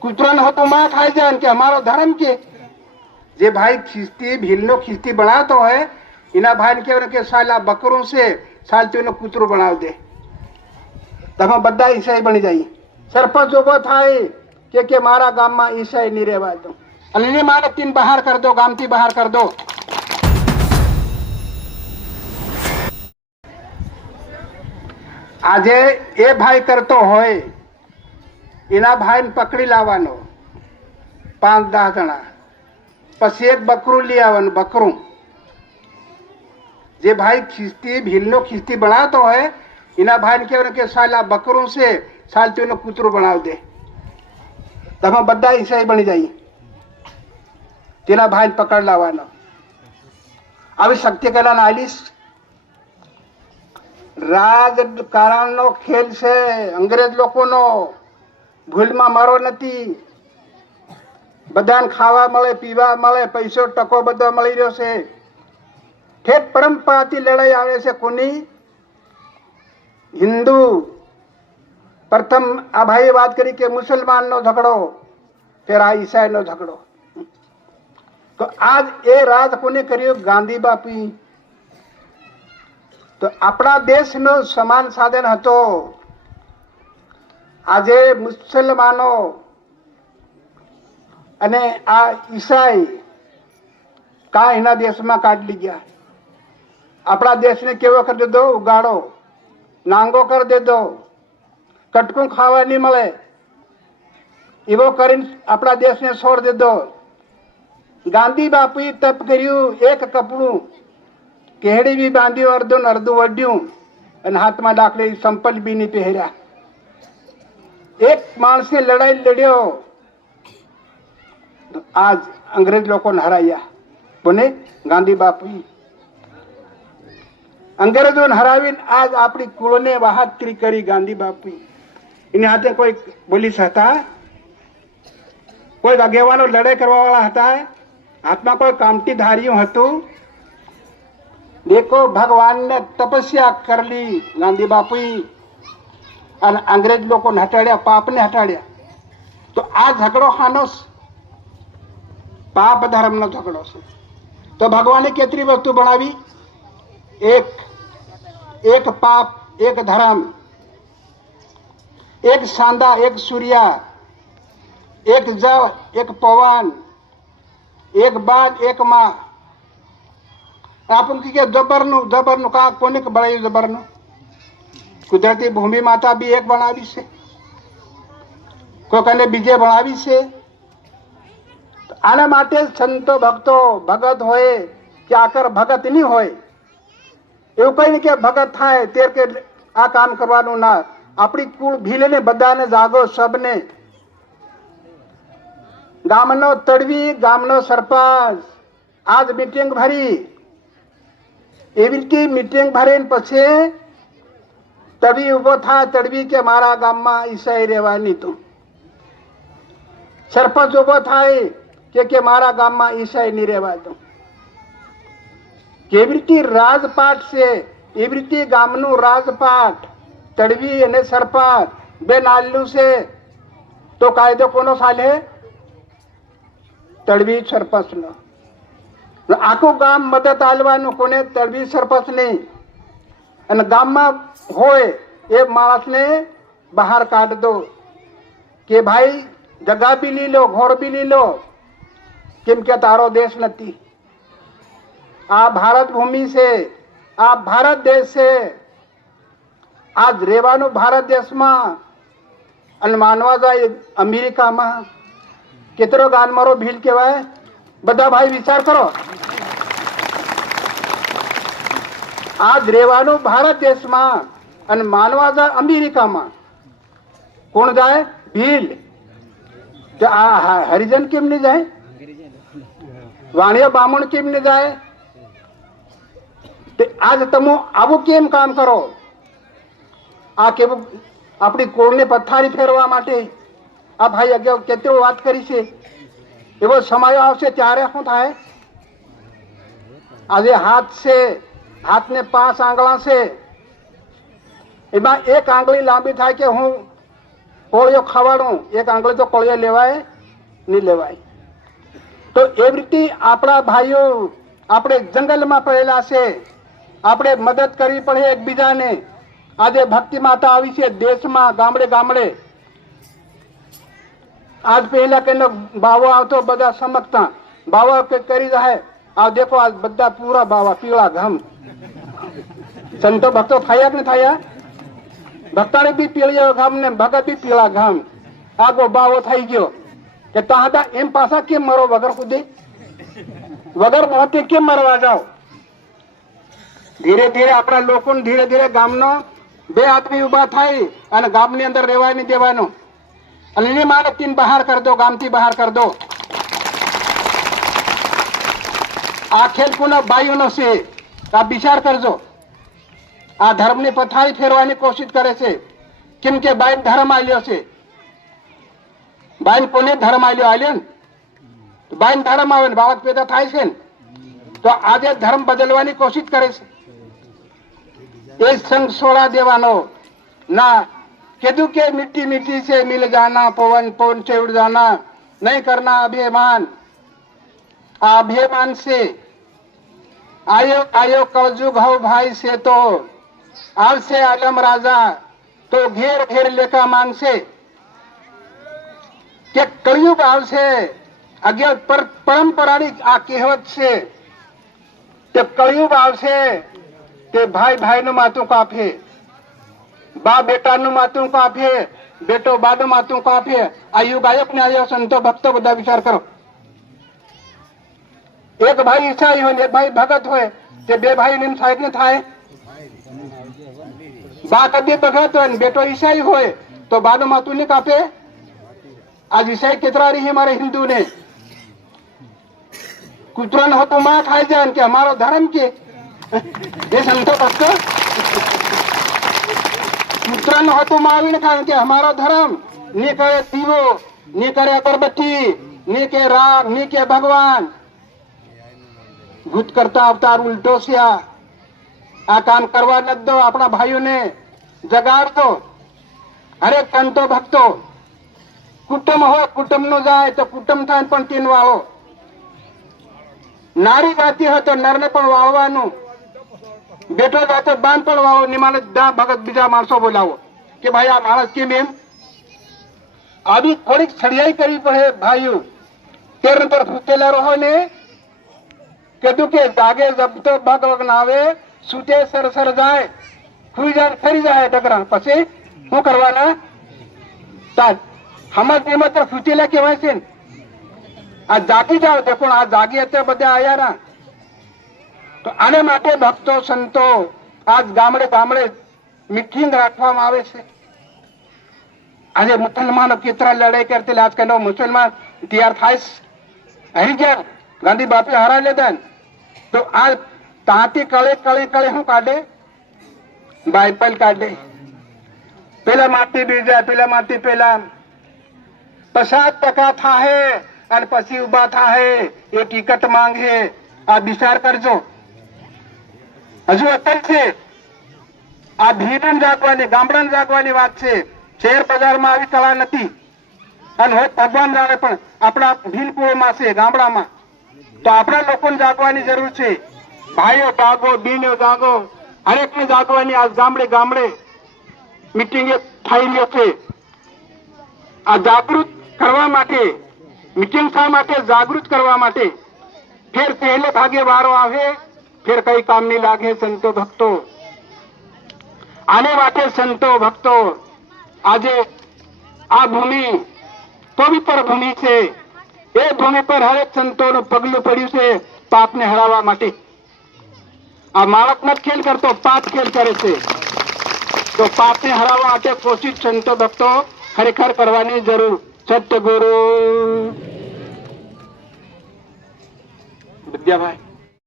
કૂતરાને હતો માં ખાઈ જાય કે અમારો ધર્મ કે જે ભાઈ ખીસ્તી ભીલનો ખીસ્તી બનાવતો હોય એના ભાઈને કહેવાય કે સાલ આ બકરું છે સાલ તું એનો કૂતરું બનાવી દે તમે બધા ઈસાઈ બની જાય સરપંચ ઉભો થાય કે મારા ગામમાં ઈસાઈ નહીં રહેવા દો અને મારે તીન બહાર કર દો ગામથી બહાર કર દો આજે એ ભાઈ કરતો હોય એના ભાઈને પકડી લાવવાનો 5-10 જણા પછી એક બકરું લઈ આવવાનું બકરું જે ભાઈ ખીસ્તી ભીલનો ખીસ્તી બનાવતો હોય એના ભાઈને કહેવાય કે સાલ આ બકરું છે સાલ તું એનો કૂતરું બનાવી દે તમે બધા ઈસાઈ બની જાય તેના ભાઈને પકડ લાવવાનો આવી શક્તિ કલા આલીશ રાજકારણનો ખેલ છે અંગ્રેજ લોકોનો ભૂલમાં મારો નથી બધાને ખાવા મળે પીવા મળે પૈસો ટકો બધો મળી રહ્યો છે ઠેઠ પરંપરાથી લડાઈ આવે છે કોની હિન્દુ પ્રથમ આ ભાઈએ વાત કરી કે મુસલમાનનો ઝઘડો ફેર આ ઈસાઈનો ઝઘડો તો આજ એ રાજ કોને કર્યું ગાંધી બાપી તો આપણા દેશનો સમાન સાધન હતો આજે મુસલમાનો અને આ ઈસાઈ કા એના દેશમાં કાઢી ગયા આપણા દેશને કેવો કરી દીધો ઉગાડો નાંગો કરી દીધો કટકું ખાવા નહીં મળે એવો કરીને આપણા દેશને છોડ દીધો ગાંધી બાપુએ તપ કર્યું એક કપડું કેહડી બી બાંધ્યું અડધું ને અડધું વઢ્યું અને હાથમાં ડાકડી સંપલ બી નહીં પહેર્યા એક માણસે લડાઈ લડ્યો આજ અંગ્રેજ લોકોને હરાયા બોને ગાંધી બાપુ અંગ્રેજોને હરાવીને આજ આપણી કુળને બહાદુરી કરી ગાંધી બાપુ એની હાથે કોઈ પોલીસ હતા કોઈ આગેવાનો લડાઈ કરવા વાળા હતા હાથમાં કોઈ કામટી ધાર્યું હતું દેખો ભગવાન ને તપસ્યા કરેલી ગાંધી બાપુ અને અંગ્રેજ લોકોને હટાડ્યા પાપને હટાડ્યા તો આ ઝઘડો ખાનો પાપ ધર્મનો ઝઘડો છે તો ભગવાને કેટલી વસ્તુ બનાવી એક પાપ એક ધર્મ એક સાંદા એક સૂર્ય એક જળ એક પવન એક બાદ એક માં આપણને કે જબરનું કા કોને બનાવ્યું જબરનું કુદરતી ભૂમિ માતા બી એક બનાવી છે કોઈને બીજે બનાવી છે આના માટે સંતો ભક્તો ભગત હોય કે આકર ભગત નહીં હોય એવું કઈ નહીં કે ભગત થાય તે કે આ કામ કરવાનું ના આપણી કુળ ભીલને બધાને જાગો સબને ગામનો તડવી ગામનો સરપંચ આજ મીટિંગ ભરી એવી રીતે મીટિંગ ભરીને પછી તડવી ઉભો થાય તડવી કે મારા ગામમાં ઈસાઈ રહેવાની તો સરપંચ ઉભો થાય કે મારા ગામમાં ઈસાઈ નહીં રહેવા દો કેવી રીતે રાજપાટ છે એવી રીતે ગામનું રાજપાટ તડવી અને સરપંચ બે નાલ્યું છે તો કાયદો કોનો ચાલે તડવી સરપંચનો આખું ગામ મદદ આલવાનું કોને તડવી સરપંચ નહીં અને ગામમાં હોય એ માણસને બહાર કાઢ દો કે ભાઈ જગા બી લી લો ઘોર બી લી લો કેમ કે તારો દેશ નથી આ ભારત ભૂમિ છે આ ભારત દેશ છે આજ રહેવાનું ભારત દેશમાં અને માનવા જાય અમેરિકામાં કેટલો ગાનમારો ભીલ કહેવાય બધા ભાઈ વિચાર કરો આજ રહેવાનું ભારત દેશમાં અને માનવા જાય અમેરિકામાં કોણ જાય ભીલ તો આ હરિજન કેમ નહીં જાય વાણિયા બામણ કેમ નહીં જાય આજ તમે આવું કેમ કામ કરો આ કેવું આપણી કોળને પથારી ફેરવા માટે આ ભાઈ અગાઉ કેટલી વાત કરી છે એવો સમય આવશે ત્યારે શું થાય આજે હાથ છે હાથને 5 આંગળા છે એમાં એક આંગળી લાંબી થાય કે હું કોળિયો ખાવાનું, એક આંગળી તો કોળિયો લેવાય નહીં લેવાય. તો એવી રીતે આપણા ભાઈઓ આપણે જંગલમાં પડેલા છે, આપણે મદદ કરવી પડે એકબીજાને. આજે ભક્તિ માતા આવી છે દેશમાં, ગામડે ગામડે. આજ પહેલા કે બાવો આવતો બધા સમકતા બાવા કરી જાય. આ દેખો આજ બધા પૂરા બાવા પીળા ઘમ. સંતો ભક્તો થયા કે થયા? ભક્તાને બી પીળિયા ઘામ ને ભગત બી પીળા ઘામ. આગો બાવો થઈ ગયો કે તા એમ પાછા કેમ મરો વગર ખુદે? વગર મોતે કેમ મરવા જાઓ? ધીરે ધીરે આપણા લોકોને ધીરે ધીરે ગામનો 2 આદમી ઉભા થાય અને ગામની અંદર રહેવાય નહીં દેવાનું. અને નહીં માને તીન બહાર કરી દો, ગામથી બહાર કરી દો. આ ખેલ કોના ભાઈઓનો છે? આ વિચાર કરજો. આ ધર્મની પથારી ફેરવાની કોશિશ કરે છે. કેમ કે બાઈન ધર્મ આલ્યો છે. બાઈન કોને ધર્મ આલ્યો ને? બાઈન ધર્મ આવે ને બાળક પેદા થાય છે ને, તો આજે ધર્મ બદલવાની કોશિશ કરે છે. એ સંગ છોડા દેવાનો ના. કીધું કે मिट्टी मिट्टी से मिल जाना, पवन पवन से उड़ जाना, नहीं करना अभिमान. આ અભિમાન से आयो आयो कलजुग हो भाई से तो આવશે આલમ રાજા તો ઘેર ઘેર લેખા માંગશે. કે કળિયુગ આવશે. અગિયાર પરંપરાની આ કહેવત છે કે કળિયુગ આવશે તે ભાઈ ભાઈનું માથું કાપે, બા બેટાનું માથું કાપે, બેટો બાનું માથું કાપે. આ યુગ આયો ને આવ્યો. સંતો ભક્તો બધા વિચાર કરો. એક ભાઈ ઈસાઈ હોય ને એક ભાઈ ભગત હોય, તે 2 ભાઈ ની સાહેબ ને થાય? બા કદી ભગત હોય ને બેટો ઈસાઈ હોય તો બાનું માથું ને કાપે? आज ईसाई कितना रही है हमारे हिंदू ने? कुतरन हो तो माँ खाए जान के हमारा धर्म के ये संतो भक्त. कुतरन हो तो माँ भी न खाए के हमारा धर्म. ने करे दीवो, ने करे अगरबत्ती, ने के राम, ने के भगवान. भूत करता अवतार उल्टो से आ काम करवा न दो. अपना भाइयों ने जगाड़ दो. अरे संतो भक्तो, कुटुंब हो कुटुंब नो जाए तो कुटुंब થાય પણ તીન વાળો. નારી જાતિ હોય તો નરને પણ વાળવાનું, બેટો જાતે બાન પણ વાળો. નિમાને ભગત બીજા માણસો બોલાવો કે ભાઈ આ માણસ કેમ એમ. આવી થોડીક સળિયાઈ કરવી પડે ભાઈઓ. તેર પર ફૂટેલા રહો ને. કીધું કે જાગે જબ તો ભગ વગ ના આવે, સૂતે સરસર જાય, ખુઈ જાય ફરી જાય ડગરા. પછી શું કરવાના? હમણાં માત્ર ફૂટેલા કહેવાય છે. આ જાગી જાઓ છે પણ આ જાગી અત્યારે બધા આવ્યા ના. તો આને માટે ભક્તો સંતો આજ ગામડે ગામડે મીટિંગ રાખવામાં આવે છે. આજે મુસલમાનો કેટલા લડાઈ કરતી, આજકાલ મુસલમાન તૈયાર થાય હરી ગયા. ગાંધી બાપે હરાવી લીધા તો આ તાંતી કળે કળે કળે શું કાઢે? બાઇબલ કાઢે. પેલા માટી બીજા, પેલા માટી પેલા 50% થાય અને પછી ઉભા થાય એ ટિકટ માંગે. આ વિચાર કરજો. હજુ અત્યારે છે આ ભીડન જાગવાની, ગામડાને જાગવાની વાત છે. શહેર બજારમાં આવી કળા નથી. અને હોય ભગવાન જાણે પણ આપણા ભીલકુળમાં છે ગામડામાં. તો આપણા લોકોને જાગવાની જરૂર છે. ભાઈઓ જાગો, બહેનો જાગો, હરેકને જાગવાની આ ગામડે ગામડે મીટિંગ થયેલી છે. આ જાગૃત કરવા માટે મીટિંગ શા માટે? જાગૃત કરવા માટે. ફેર પહેલે ભાગે વારો આવે, ફેર કઈ કામ નહીં લાગે. સંતો ભક્તો આને માટે સંતો ભક્તો આજે આ ભૂમિ પવિત્ર ભૂમિ છે. એ ભૂમિ પર હરેક સંતોનું પગલું પડ્યું છે પાપને હરાવવા માટે. આ માણસ નથી ખેલ કરતો, પાપ ખેલ કરે છે. તો પાપને હરાવવા માટે કોશિશ સંતો ભક્તો ખરેખર કરવાની જરૂર. સત્યગુરુ વિદ્યાભાઈ